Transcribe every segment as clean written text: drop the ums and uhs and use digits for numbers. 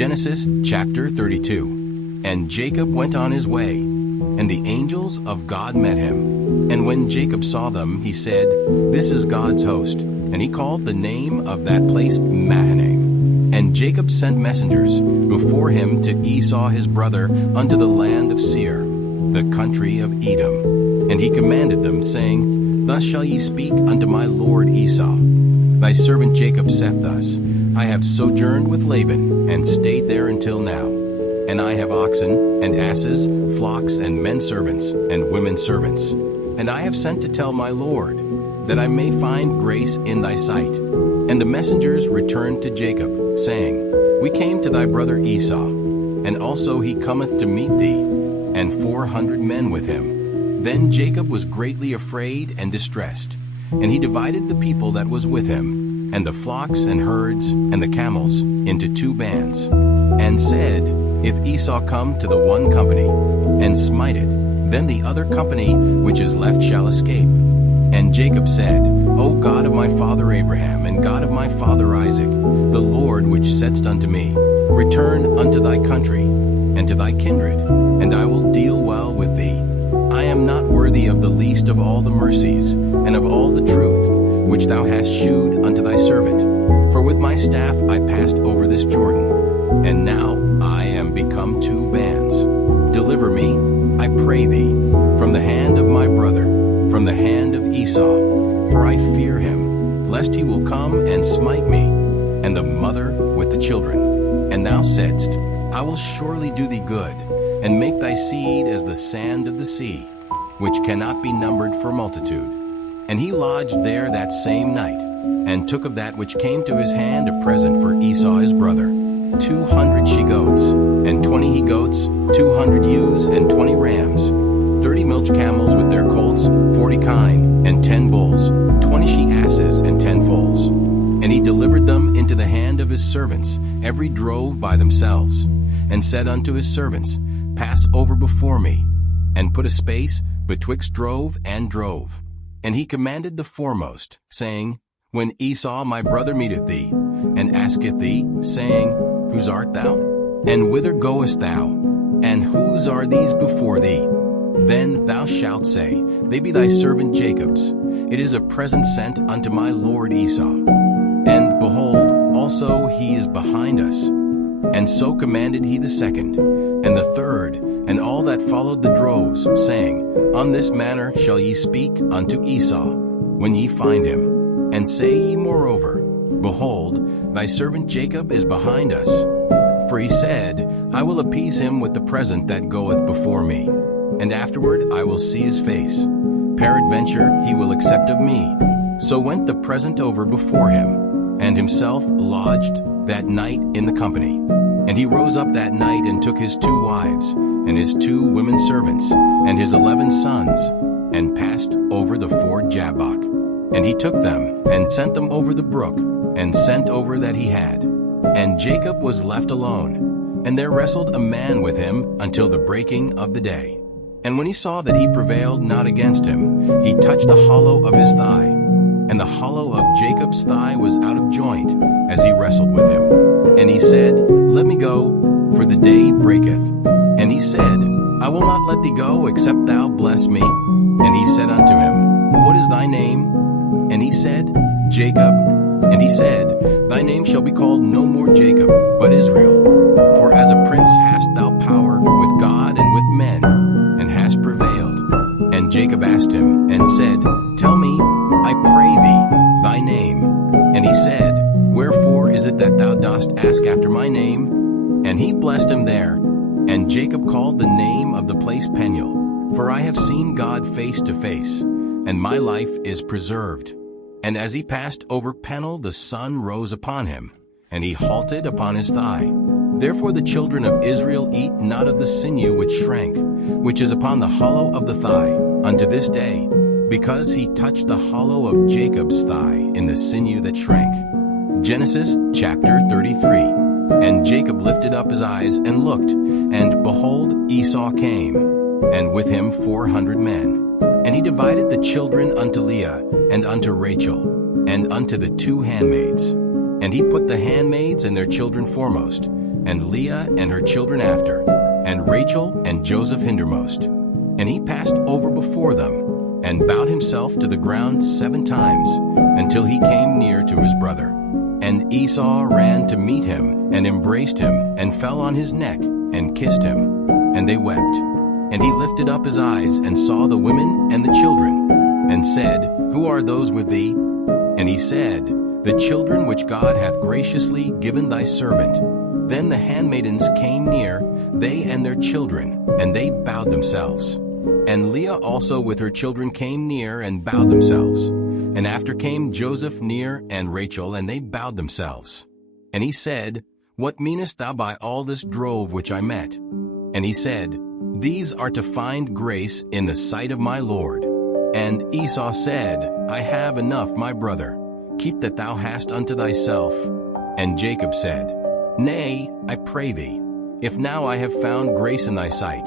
Genesis chapter 32. And Jacob went on his way, and the angels of God met him. And when Jacob saw them, he said, "This is God's host." And he called the name of that place Mahanaim. And Jacob sent messengers before him to Esau his brother unto the land of Seir, the country of Edom. And he commanded them, saying, Thus shall ye speak unto my lord Esau. Thy servant Jacob saith thus, I have sojourned with Laban, and stayed there until now. And I have oxen, and asses, flocks, and men servants, and women servants. And I have sent to tell my lord, that I may find grace in thy sight. And the messengers returned to Jacob, saying, We came to thy brother Esau, and also he cometh to meet thee, and 400 men with him. Then Jacob was greatly afraid and distressed, and he divided the people that was with him, and the flocks and herds and the camels, into 2 bands, and said, If Esau come to the one company, and smite it, then the other company which is left shall escape. And Jacob said, O God of my father Abraham, and God of my father Isaac, the Lord which saidst unto me, Return unto thy country, and to thy kindred, and I will deal well with thee. I am not worthy of the least of all the mercies, and of all the truth, which thou hast shewed unto thy servant. For with my staff I passed over this Jordan, and now I am become 2 bands. Deliver me, I pray thee, from the hand of my brother, from the hand of Esau, for I fear him, lest he will come and smite me, and the mother with the children. And thou saidst, I will surely do thee good, and make thy seed as the sand of the sea, which cannot be numbered for multitude. And he lodged there that same night, and took of that which came to his hand a present for Esau his brother, 200 she-goats, and 20 he-goats, 200 ewes, and 20 rams, 30 milch camels with their colts, 40 kine, and 10 bulls, 20 she-asses, and 10 foals. And he delivered them into the hand of his servants, every drove by themselves, and said unto his servants, Pass over before me, and put a space betwixt drove and drove. And he commanded the foremost, saying, When Esau my brother meeteth thee, and asketh thee, saying, Whose art thou? And whither goest thou? And whose are these before thee? Then thou shalt say, They be thy servant Jacob's. It is a present sent unto my lord Esau. And behold, also he is behind us. And so commanded he the second, and the third, and all that followed the droves, saying, On this manner shall ye speak unto Esau, when ye find him. And say ye moreover, Behold, thy servant Jacob is behind us. For he said, I will appease him with the present that goeth before me, and afterward I will see his face. Peradventure he will accept of me. So went the present over before him, and himself lodged that night in the company. And he rose up that night and took his 2 wives, and his 2 women servants, and his 11 sons, and passed over the ford Jabbok. And he took them, and sent them over the brook, and sent over that he had. And Jacob was left alone, and there wrestled a man with him until the breaking of the day. And when he saw that he prevailed not against him, he touched the hollow of his thigh, and the hollow of Jacob's thigh was out of joint, as he wrestled with him. And he said, Let me go, for the day breaketh. And he said, I will not let thee go, except thou bless me. And he said unto him, What is thy name? And he said, Jacob. And he said, Thy name shall be called no more Jacob, but Israel. For as a prince hast thou power with God and with men, and hast prevailed. And Jacob asked him, and said, Tell me, I pray thee, thy name. And he said, Wherefore is it that thou dost ask after my name? And he blessed him there. And Jacob called the name of the place Peniel, for I have seen God face to face, and my life is preserved. And as he passed over Peniel, the sun rose upon him, and he halted upon his thigh. Therefore the children of Israel eat not of the sinew which shrank, which is upon the hollow of the thigh, unto this day, because he touched the hollow of Jacob's thigh in the sinew that shrank. Genesis chapter 33. And Jacob lifted up his eyes and looked, and behold, Esau came, and with him 400 men. And he divided the children unto Leah, and unto Rachel, and unto the 2 handmaids. And he put the handmaids and their children foremost, and Leah and her children after, and Rachel and Joseph hindermost. And he passed over before them, and bowed himself to the ground 7 times, until he came near to his brother. And Esau ran to meet him, and embraced him, and fell on his neck, and kissed him. And they wept. And he lifted up his eyes, and saw the women and the children, and said, Who are those with thee? And he said, The children which God hath graciously given thy servant. Then the handmaidens came near, they and their children, and they bowed themselves. And Leah also with her children came near, and bowed themselves. And after came Joseph near, and Rachel, and they bowed themselves. And he said, What meanest thou by all this drove which I met? And he said, These are to find grace in the sight of my Lord. And Esau said, I have enough, my brother. Keep that thou hast unto thyself. And Jacob said, Nay, I pray thee, if now I have found grace in thy sight,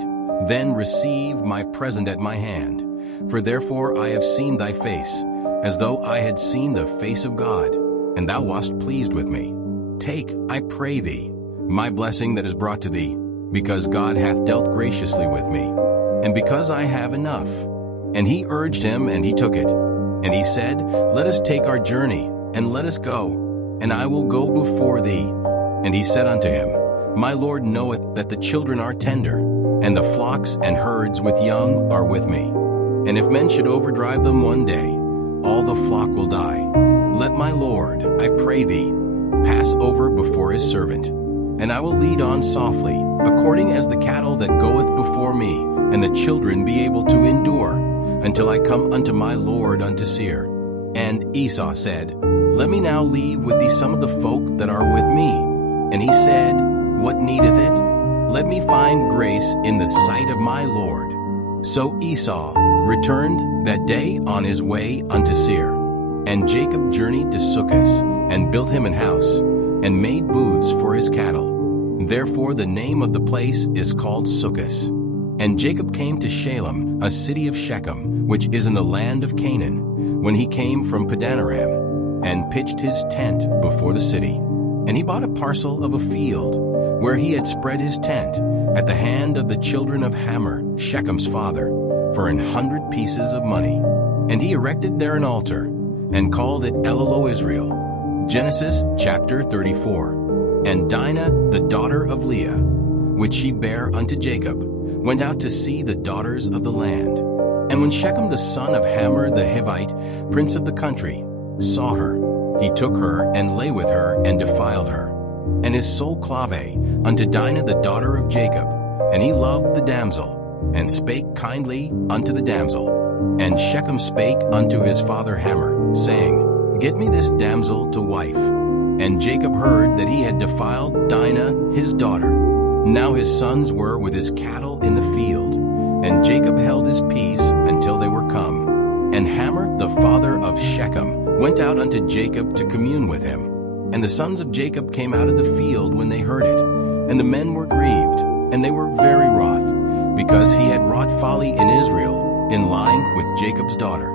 then receive my present at my hand. For therefore I have seen thy face, as though I had seen the face of God, and thou wast pleased with me. Take, I pray thee, my blessing that is brought to thee, because God hath dealt graciously with me, and because I have enough. And he urged him, and he took it. And he said, Let us take our journey, and let us go, and I will go before thee. And he said unto him, My Lord knoweth that the children are tender, and the flocks and herds with young are with me. And if men should overdrive them one day, all the flock will die. Let my Lord, I pray thee, pass over before his servant, and I will lead on softly, according as the cattle that goeth before me, and the children be able to endure, until I come unto my Lord unto Seir. And Esau said, Let me now leave with thee some of the folk that are with me. And he said, What needeth it? Let me find grace in the sight of my Lord. So Esau returned that day on his way unto Seir. And Jacob journeyed to Succoth, and built him an house, and made booths for his cattle. Therefore the name of the place is called Succoth. And Jacob came to Shalem, a city of Shechem, which is in the land of Canaan, when he came from Padanaram, and pitched his tent before the city. And he bought a parcel of a field, where he had spread his tent, at the hand of the children of Hamor, Shechem's father, for 100 pieces of money. And he erected there an altar, and called it El-Elohe-Israel. Genesis chapter 34. And Dinah, the daughter of Leah, which she bare unto Jacob, went out to see the daughters of the land. And when Shechem the son of Hamor the Hivite, prince of the country, saw her, he took her, and lay with her, and defiled her. And his soul clave unto Dinah the daughter of Jacob, and he loved the damsel, and spake kindly unto the damsel. And Shechem spake unto his father Hamor, saying, Get me this damsel to wife. And Jacob heard that he had defiled Dinah his daughter. Now his sons were with his cattle in the field, and Jacob held his peace until they were come. And Hamor the father of Shechem went out unto Jacob to commune with him. And the sons of Jacob came out of the field when they heard it. And the men were grieved, and they were very wroth, because he had wrought folly in Israel, in lying with Jacob's daughter,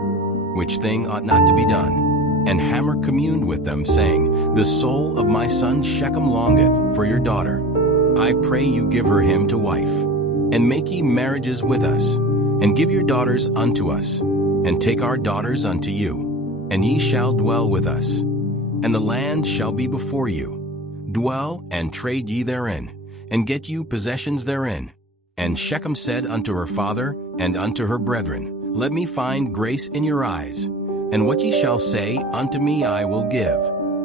which thing ought not to be done. And Hamor communed with them, saying, The soul of my son Shechem longeth for your daughter. I pray you give her him to wife. And make ye marriages with us, and give your daughters unto us, and take our daughters unto you. And ye shall dwell with us, and the land shall be before you. Dwell and trade ye therein, and get you possessions therein. And Shechem said unto her father and unto her brethren, Let me find grace in your eyes, and what ye shall say unto me I will give.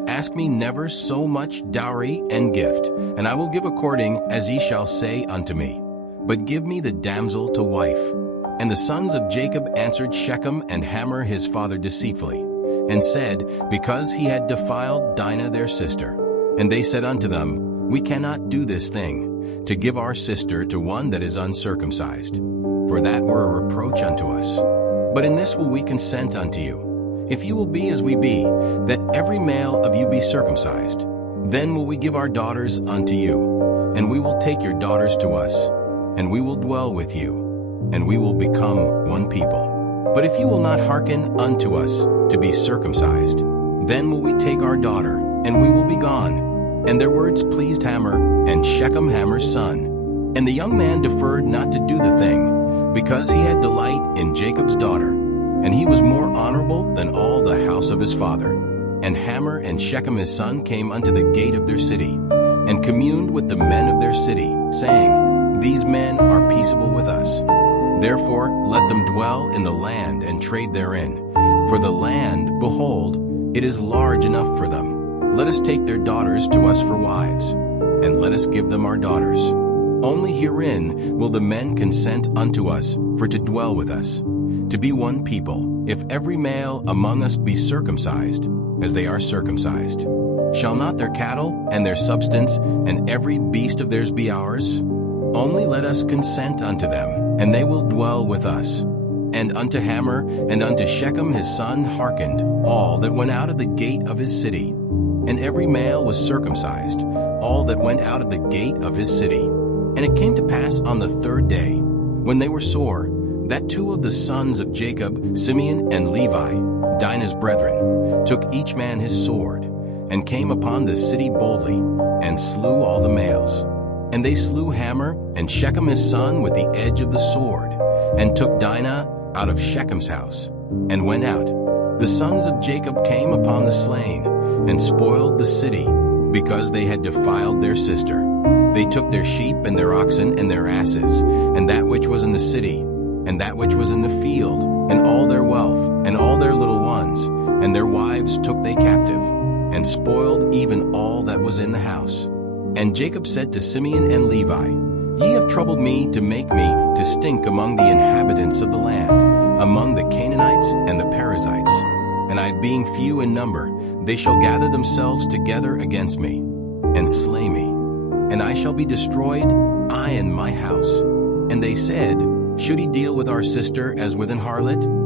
Ask me never so much dowry and gift, and I will give according as ye shall say unto me. But give me the damsel to wife. And the sons of Jacob answered Shechem and Hamor his father deceitfully, and said, Because he had defiled Dinah their sister. And they said unto them, We cannot do this thing, to give our sister to one that is uncircumcised, for that were a reproach unto us. But in this will we consent unto you, if you will be as we be, that every male of you be circumcised. Then will we give our daughters unto you, and we will take your daughters to us, and we will dwell with you, and we will become one people. But if you will not hearken unto us to be circumcised, then will we take our daughter, and we will be gone. And their words pleased Hamor and Shechem Hamor's son. And the young man deferred not to do the thing, because he had delight in Jacob's daughter, and he was more honorable than all the house of his father. And Hamor and Shechem his son came unto the gate of their city, and communed with the men of their city, saying, These men are peaceable with us. Therefore let them dwell in the land and trade therein. For the land, behold, it is large enough for them. Let us take their daughters to us for wives, and let us give them our daughters. Only herein will the men consent unto us for to dwell with us, to be one people, if every male among us be circumcised, as they are circumcised. Shall not their cattle and their substance and every beast of theirs be ours? Only let us consent unto them, and they will dwell with us. And unto Hamor and unto Shechem his son hearkened all that went out of the gate of his city. And every male was circumcised, all that went out of the gate of his city. And it came to pass on the third day, when they were sore, that two of the sons of Jacob, Simeon and Levi, Dinah's brethren, took each man his sword, and came upon the city boldly, and slew all the males. And they slew Hamor and Shechem his son with the edge of the sword, and took Dinah out of Shechem's house, and went out. The sons of Jacob came upon the slain, and spoiled the city, because they had defiled their sister. They took their sheep and their oxen and their asses, and that which was in the city, and that which was in the field, and all their wealth, and all their little ones, and their wives took they captive, and spoiled even all that was in the house. And Jacob said to Simeon and Levi, Ye have troubled me to make me to stink among the inhabitants of the land, among the Canaanites and the Perizzites. And I being few in number, they shall gather themselves together against me, and slay me. And I shall be destroyed, I and my house. And they said, Should he deal with our sister as with an harlot?